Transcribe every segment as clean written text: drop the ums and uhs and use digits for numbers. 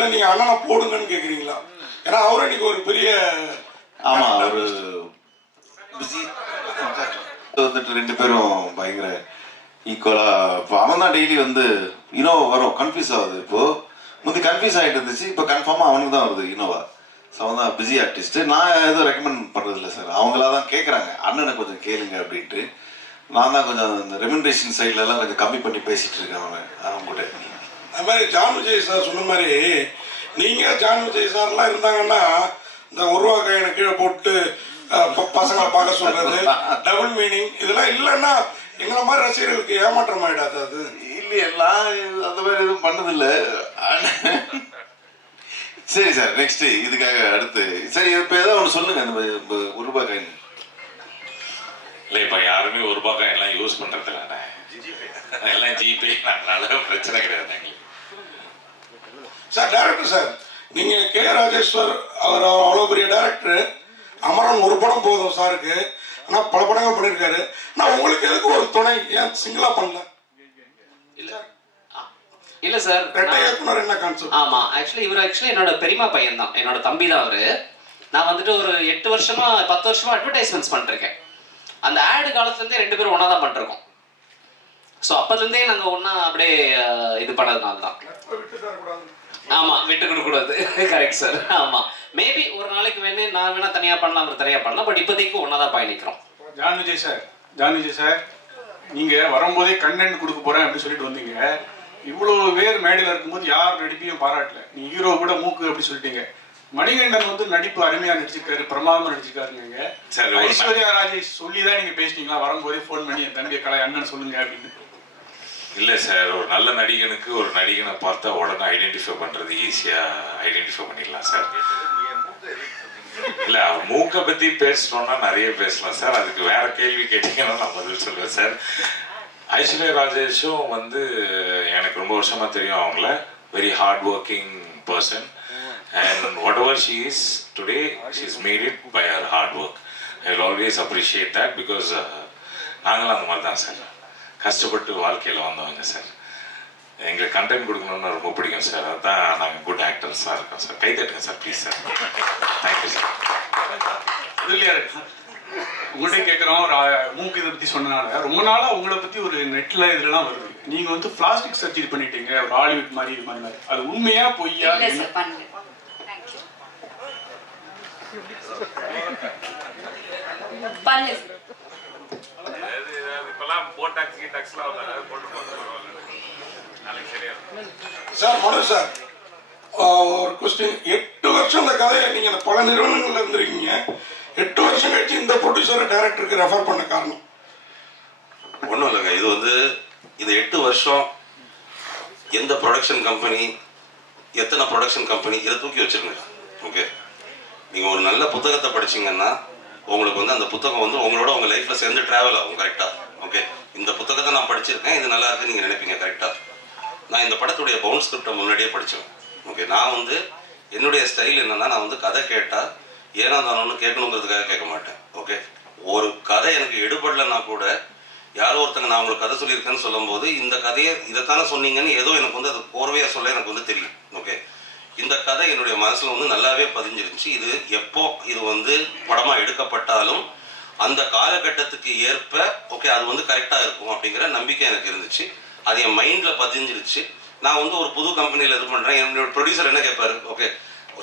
இல்லை நீங்கள் அண்ணனை போடுங்கன்னு கேட்குறீங்களா? ஏன்னா அவரும் இன்னைக்கு ஒரு பெரிய ஆமாம் ஒரு பிஸி வந்துட்டு ரெண்டு பேரும் பயங்கர ஈக்குவலாக. இப்போ அவன் தான் டெய்லி வந்து இனோவா வரும், கன்ஃபியூஸ் ஆகுது. இப்போது முந்தி கன்ஃபியூஸ் ஆகிட்டு இருந்துச்சு, இப்போ கன்ஃபார்மாக அவனுக்கு தான் வருது இனோவா. ஸோ அவன் தான் பிஸி ஆர்டிஸ்ட்டு. நான் எதுவும் ரெக்கமெண்ட் பண்ணுறதில்ல சார், அவங்களா தான் கேட்குறாங்க அண்ணனை கொஞ்சம் கேளுங்க அப்படின்ட்டு. நான் தான் கொஞ்சம் இந்த ரெம்யூனரேஷன் சைட்லலாம் கொஞ்சம் கம்மி பண்ணி பேசிகிட்டு இருக்கேன் அவங்க கூட. அது மாதிரி ஜான் விஜய் சார் சொன்ன மாதிரி நீங்கள் ஜான் விஜய் சார்லாம் இருந்தாங்கன்னா இந்த உருவா கையனை கீழே போட்டு பசங்களை பார்க்க சொல்றது, டபுள் மீனிங் இதெல்லாம் இல்லைன்னா எங்களை மாதிரி ரசிகர்களுக்கு ஏமாற்றம் ஆயிடாது. அது இல்லையே, நான் அந்த மாதிரி எதுவும் பண்ணதில்லை. சரி சார், நெக்ஸ்ட் இதுக்காக அடுத்து சரி இப்போ ஏதாவது ஒன்று சொல்லுங்க. இந்த ஒரு ரூபாய் காயின் இல்லை, இப்போ யாருமே ஒரு ரூபாய் காயின் எல்லாம் யூஸ் பண்றது இல்லை, எல்லாம் ஜிபே, அதனால பிரச்சனை கிடையாது எங்களுக்கு. சார் டைரக்டர் சார், நீங்க கே ராஜேஸ்வர் அவர் அவ்வளோ பெரிய டைரக்டர், அமரன் ஒரு படம் போதும் சாருக்கு, ஆனால் பல படங்கள் பண்ணியிருக்காரு. நான் உங்களுக்கு எதுக்கு ஒரு துணை, ஏன் சிங்கிளா பண்ணல? இல்ல சார், என்ன கான்செப்ட்? ஆமா, ஆக்சுவலி இவர் என்னோட பெரியமா பையன் தான், என்னோட தம்பி தான் அவரு. நான் வந்துட்டு ஒரு 8 வருஷமா 10 வருஷமா அட்வர்டைஸ்மெண்ட்ஸ் பண்ணிருக்கேன். அந்த ஆடு காலத்துல இருந்தே ரெண்டு பேரும் ஒன்னா தான் பண்ணிருக்கோம். ஸோ அப்பத்துல இருந்தே நாங்க ஒன்னா அப்படியே இது பண்ணதுனால தான். ஆமா, விட்டு கொடுக்க கூடாது. Correct sir. ஆமா, மேபி ஒரு நாளைக்கு நான் வேணா தனியா பண்ணலாம், அவர் தனியா பண்ணலாம். பட் இப்போதைக்கு ஒன்னா தான் பயணிக்கிறோம். ஜான் விஜய் சார், நீங்க வரும்போதே கண்டென்ட் கொடுக்க போறேன் அப்படின்னு சொல்லிட்டு வந்தீங்க. இவ்வளவு பேர் மேடையில் இருக்கும்போது யார் நடிப்பையும் பாராட்டல. நீ ஹீரோ கூட மூக்கு அப்படி சொல்லிட்டீங்க. மணிகண்டன் வந்து நடிப்பு அருமையா நடிச்சிருக்காரு, பிரமாதமா நடிச்சிருக்காருங்க. ஐஸ்வர்யா ராஜேஷ் சொல்லிதான் நீங்க பேசிட்டீங்களா? வரும்போதே போன் பண்ணி என் தம்பியை கலை அண்ணன் சொல்லுங்க அப்படின்னு. இல்லை சார், ஒரு நல்ல நடிகனுக்கு ஒரு நடிகனை பார்த்தா உடனே ஐடென்டிஃபை பண்றது ஈஸியா ஐடென்டிஃபை பண்ணிடலாம் சார். இல்லை, அவர் மூக்கை பத்தி பேசுறோம்னா நிறைய பேசலாம் சார். அதுக்கு வேற கேள்வி கேட்டீங்கன்னா நான் பதில் சொல்லுவேன் சார். ஐஸ்வர்யா ராஜேஷும் வந்து எனக்கு ரொம்ப வருஷமா தெரியும். அவங்கள very hard working person, and whatever she is today, she's made it by her hard work. I will always appreciate that because நாங்களும் அந்த மாதிரி தான் சார், கஷ்டப்பட்டு வாழ்க்கையில் வந்தவங்க சார். எங்களுக்கு கண்டென்ட் கொடுக்கணும்னு ரொம்ப பிடிக்கும் சார். அதுதான் நாங்கள் குட் ஆக்டர்ஸாக இருக்கோம் சார். கை தட்டுங்க sir please sir. Thank you sir. உங்கள்கிட்ட கேட்குறோம், மூக்கு இதை பற்றி சொன்னனால ரொம்ப நாளாக உங்களை பற்றி ஒரு நெட்டில் இதெல்லாம் வருது. நீங்கள் வந்து பிளாஸ்டிக் சர்ஜரி பண்ணிட்டீங்க, ஒரு ஹாலிவுட் மாதிரி இது மாதிரி. அது உண்மையா பொய்யா? சார் மனோஜ் சார், ஒரு கொஸ்டின். 8 வருஷம் இந்த கதையை நீங்க பல நிறுவனங்கள்ல இருந்திருக்கீங்க. 8 வருஷம் கழிச்சு இந்த ப்ரொடியூசரை டைரக்டருக்கு ரெஃபர் பண்ண காரணம்? ஒன்றும் இல்லைங்க, இது வந்து இது 8 வருஷம் எந்த ப்ரொடக்ஷன் கம்பெனி, எத்தனை ப்ரொடக்ஷன் கம்பெனி, இதை தூக்கி வச்சிருங்க. ஓகே, நீங்கள் ஒரு நல்ல புத்தகத்தை படிச்சிங்கன்னா உங்களுக்கு வந்து அந்த புத்தகம் வந்து உங்களோட உங்கள் லைஃப்பில் சேர்ந்து ட்ராவல் ஆகும் கரெக்டாக. ஓகே, இந்த புத்தகத்தை நான் படிச்சிருக்கேன், இது நல்லா இருக்குன்னு நீங்கள் நினைப்பீங்க கரெக்டாக. நான் இந்த படத்துடைய பவுண்ட் ஸ்கிரிப்டை முன்னாடியே படித்தேன். ஓகே, நான் வந்து என்னுடைய ஸ்டைல் என்னன்னா, நான் வந்து கதை கேட்டால் ஏன்னா தானோன்னு கேட்கணுங்கிறதுக்காக கேட்க மாட்டேன். ஓகே, ஒரு கதை எனக்கு எடுபடலைன்னா கூட யாரோ ஒருத்தங்க நான் உங்களுக்கு கதை சொல்லியிருக்கேன்னு சொல்லும் போது இந்த கதையை இதைத்தானே சொன்னீங்கன்னு ஏதோ எனக்கு வந்து அது கோர்வையாக சொல்ல எனக்கு வந்து தெரியும். ஓகே, இந்த கதை என்னுடைய மனசில் வந்து நல்லாவே பதிஞ்சிருந்துச்சு. இது எப்போ இது வந்து படமாக எடுக்கப்பட்டாலும் அந்த காலகட்டத்துக்கு ஏற்ப ஓகே அது வந்து கரெக்டாக இருக்கும் அப்படிங்கிற நம்பிக்கை எனக்கு இருந்துச்சு. அது என் மைண்டில் பதிஞ்சிருச்சு. நான் வந்து ஒரு புது கம்பெனியில் இது பண்ணுறேன். என்னோட ப்ரொடியூசர் என்ன கேட்பாரு, ஓகே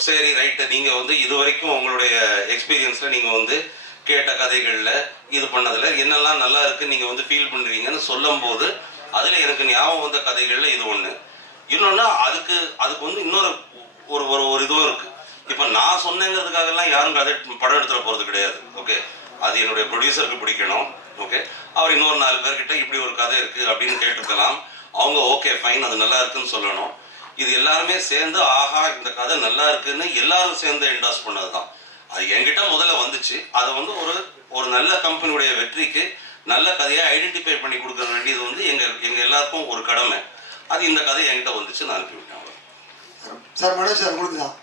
சரி ரைட்டு, நீங்கள் வந்து இது வரைக்கும் உங்களுடைய எக்ஸ்பீரியன்ஸில் நீங்கள் வந்து கேட்ட கதைகளில் இது பண்ணதில் என்னெல்லாம் நல்லா இருக்குன்னு நீங்கள் வந்து ஃபீல் பண்ணுறீங்கன்னு சொல்லும் போது அதில் எனக்கு ஞாபகம் வந்த கதைகளில் இது ஒன்று. இன்னொன்று அதுக்கு வந்து இன்னொரு ஒரு ஒரு இதுவும் இருக்குது. இப்போ நான் சொன்னேங்கிறதுக்காகலாம் யாரும் கதை படம் எடுத்துட போகிறது கிடையாது. ஓகே, அது என்னுடைய ப்ரொடியூசருக்கு பிடிக்கணும். ஓகே, அவர் இன்னொரு 4 பேர்கிட்ட இப்படி ஒரு கதை இருக்குது அப்படின்னு கேட்டுருக்கலாம். அவங்க ஓகே ஃபைன் அது நல்லா இருக்குன்னு சொல்லணும். இது எல்லாருமே சேர்ந்து ஆஹா இந்த கதை நல்லா இருக்குன்னு எல்லாரும் சேர்ந்து என்டாஸ் பண்ணது தான். அது என்கிட்ட முதல்ல வந்துச்சு. அதை வந்து ஒரு நல்ல கம்பெனியுடைய வெற்றிக்கு நல்ல கதையை ஐடென்டிஃபை பண்ணி கொடுக்க வேண்டியது வந்து எங்க எல்லாருக்கும் ஒரு கடமை. அது இந்த கதை என்கிட்ட வந்துச்சு, நான் அனுப்பிவிட்டேன். சார் மனோஜ் சார் உங்களுக்கு தான்